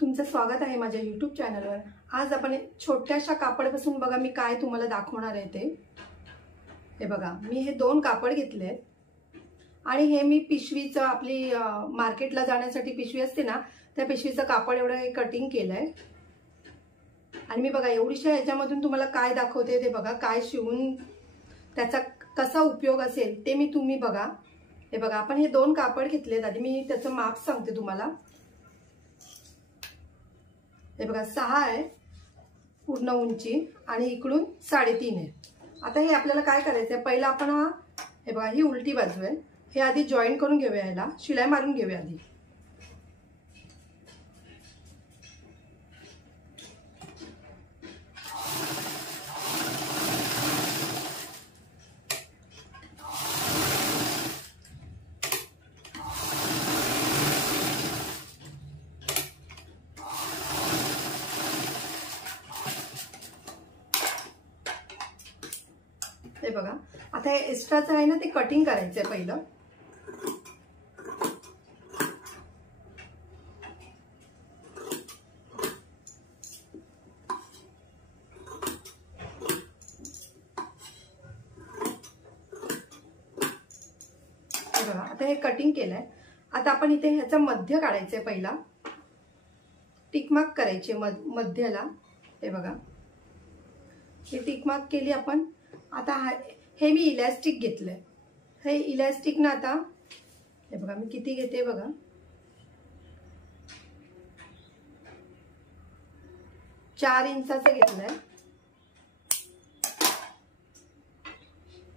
तुमचं स्वागत आहे माझ्या YouTube चॅनलवर। आज आपण छोट्याशा कापडापासून बघा मी काय तुम्हाला दाखवणार आहे ते। हे बघा मी हे दोन कापड घेतले आणि हे मी पिशवीचं आपली मार्केटला जाण्यासाठी पिशवी असते ना त्या पिशवीचं कापड एवढं कटिंग केलंय। आणि मी बघा एवढीशा याच्यामधून तुम्हाला काय दाखवते ते बघा, काय शिवून त्याचा कसा उपयोग असेल ते मी तुम्ही बघा। हे बघा आपण हे दोन कापड घेतलेत, आधी मी त्याचं माप सांगते तुम्हाला। हे बघा 6 आहे पूर्ण उंची आणि इकडून 3.5 आहे। आता हे आपल्याला काय करायचं आहे, पहिला आपण हे बघा ही उलटी बाजू आहे, हे आधी जॉईन करून घेऊया, याला शिलाई मारून घेऊया आधी। हे बघा आता हे एक्स्ट्राचं आहे ना ते कटिंग करायचंय पहिलं। हे बघा आता हे कटिंग केलंय। आता आपण इथे ह्याचा मध्य काढायचंय, पहिला टिक मार्क करायचे मध्याला। हे बघा हे टिक मार्क केली आपण। आता हे मी इलास्टिक घेतलंय, हे इलास्टिक ना आता हे बघा मी किती घेते बघा, 4 इंचाचं घेतलंय।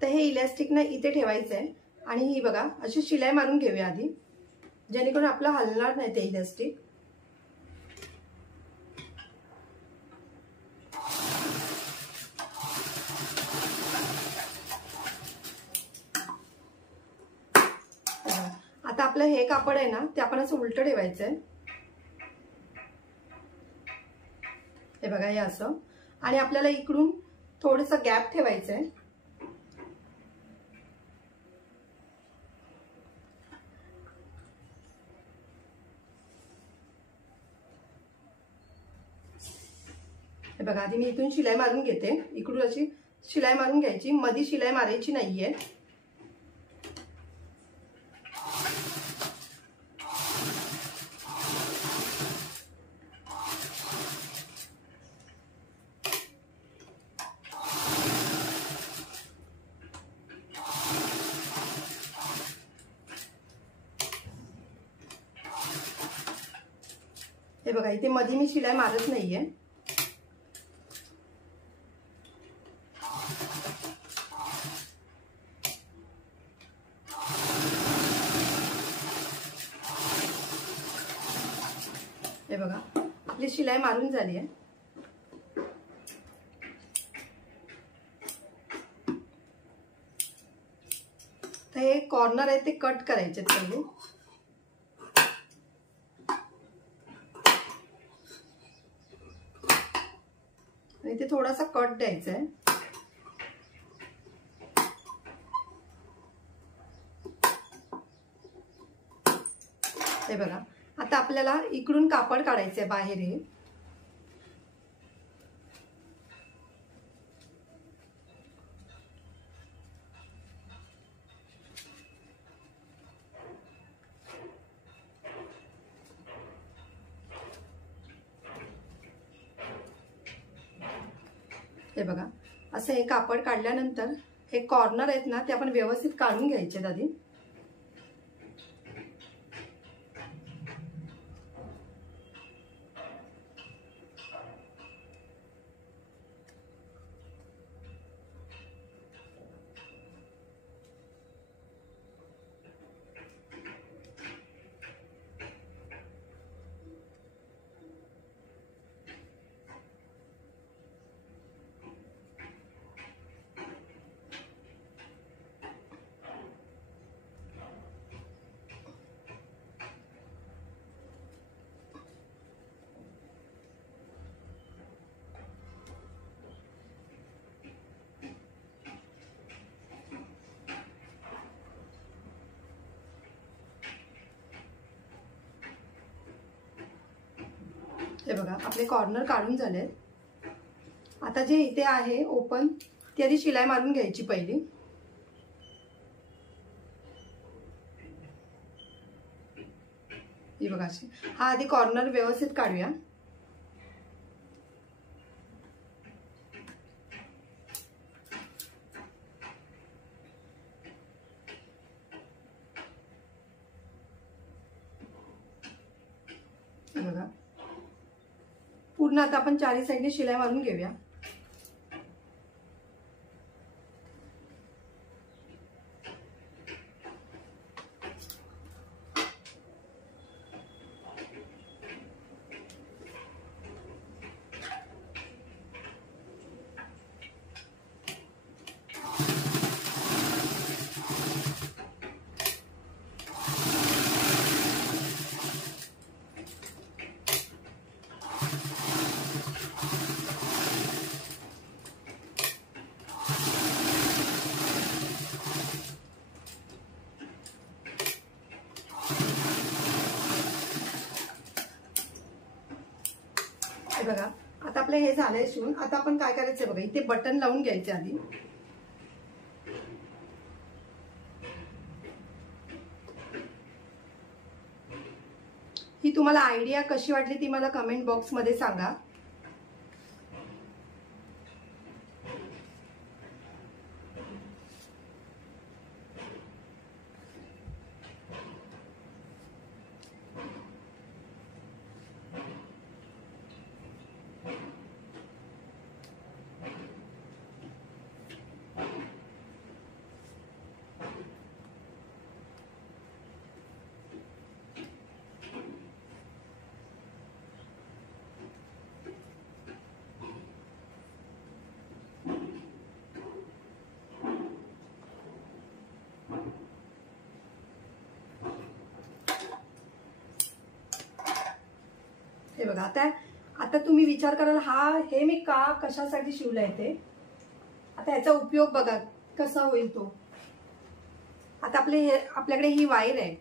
तर हे इलास्टिक ना इथे ठेवायचंय आणि ही बघा अशी शिलाई मारून घेऊया आधी, जेणेकरून आपलं हलणार नाही ते इलास्टिक। आता आपलं हे कापड आहे ना ते आपण असं उलट ठेवायचंय। हे बघा हे असं, आणि आपल्याला इकडून थोडंसं गॅप ठेवायचंय। हे बघा आधी मी इथून शिलाई मारून घेते, इकडून अशी शिलाई मारून घ्यायची, मध्ये शिलाई मारायची नाहीये। हे बघा इथे मध्ये मी शिलाई मारत नाहीये। हे बघा आपली शिलाई मारून झाली आहे। तर हे कॉर्नर आहे ते कट करायचे पहिले, आणि ते थोडासा कट द्यायचा आहे। हे बघा आता आपल्याला इकडून कापड काढायचंय बाहेर। हे बघा असं हे कापड काढल्यानंतर हे कॉर्नर आहेत ना ते आपण व्यवस्थित काढून घ्यायचे आधी। हे बघा आपले कॉर्नर काढून झाले। आता जे इथे आहे ओपन ती आधी शिलाई मारून घ्यायची पहिली। हे बघा अशी हा आधी कॉर्नर व्यवस्थित काढूया। बघा पूर्ण आता आपण चारी साईडने शिलाई मारून घेऊया। बघा आता आपलं हे झालंय शिवून। आता आपण काय करायचंय बघा इथे बटन लावून घ्यायचे आधी। ही तुम्हाला आयडिया कशी वाटली ती मला कमेंट बॉक्स मध्ये सांगा। हे बघा आता तुम्ही विचार कराल हे मी कशासाठी शिवलंय ते। आता याचा उपयोग बघा कसा होईल तो। आता आपल्याकडे ही वायर आहे,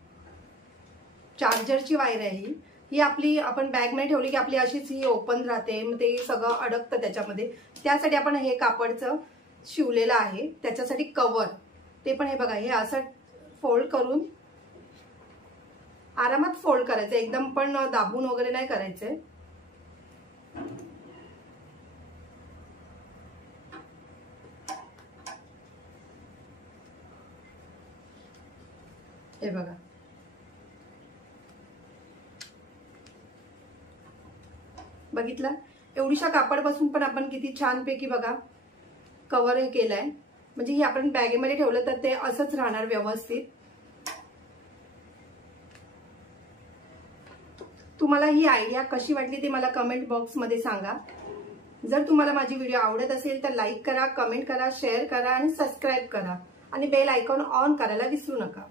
चार्जरची वायर आहे ही आपली आपण बॅग मध्ये ठेवली की आपली अशीच ही ओपन राहते, मग ते सगळं अडकतं त्याच्यामध्ये। त्यासाठी आपण हे कापडचं शिवलेलं आहे, त्याच्यासाठी कव्हर ते पण हे बघा हे असं फोल्ड करून आरामात फोल्ड करायचं, एकदम पण दाबून वगैरे नाही करायचंय। हे बघा बघितलं, एवढीशा कापडपासून पण आपण किती छानपैकी बघा कव्हर हे केलंय। म्हणजे ही आपण बॅगेमध्ये ठेवलं तर ते असंच राहणार व्यवस्थित। तुम्हाला ही आयडिया कशी वाटली ते मला कमेंट बॉक्स मध्ये सांगा। जर तुम्हाला माझी व्हिडिओ आवडत असेल तर लाईक करा, कमेंट करा, शेअर करा आणि सबस्क्राईब करा आणि बेल आयकॉन ऑन करायला विसरू नका।